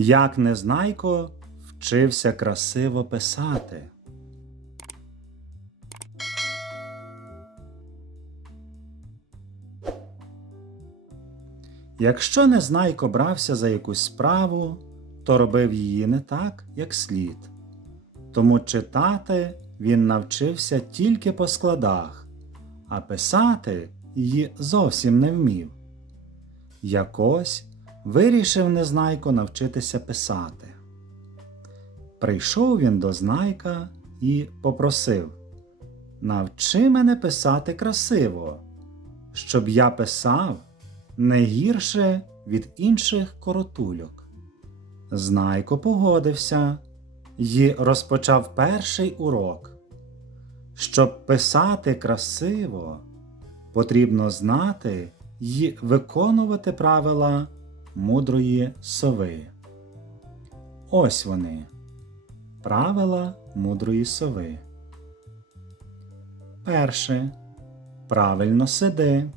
Як Незнайко вчився красиво писати. Якщо Незнайко брався за якусь справу, то робив її не так, як слід. Тому читати він навчився тільки по складах, а писати її зовсім не вмів. Якось вирішив Незнайко навчитися писати. Прийшов він до Знайка і попросив Навчи мене писати красиво, щоб я писав не гірше від інших коротульок. Знайко погодився і розпочав перший урок. Щоб писати красиво, потрібно знати й виконувати правила мудрої сови. Ось вони. Правила мудрої сови. Перше. Правильно сиди.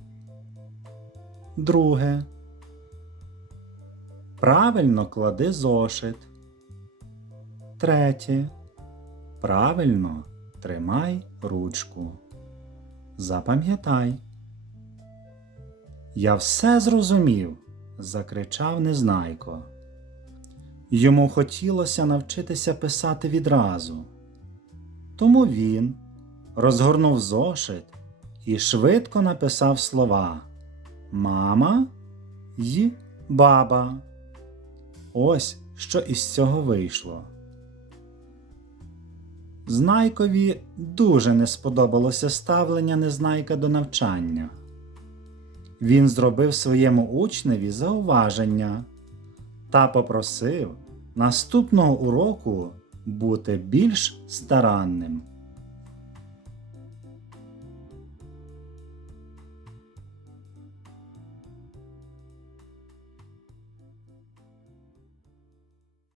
Друге. Правильно клади зошит. Третє. Правильно тримай ручку. Запам'ятай. Я все зрозумів, закричав Незнайко. Йому хотілося навчитися писати відразу. Тому він розгорнув зошит і швидко написав слова Мама й баба. Ось що із цього вийшло. Знайкові дуже не сподобалося ставлення Незнайка до навчання. Він зробив своєму учневі зауваження та попросив наступного уроку бути більш старанним.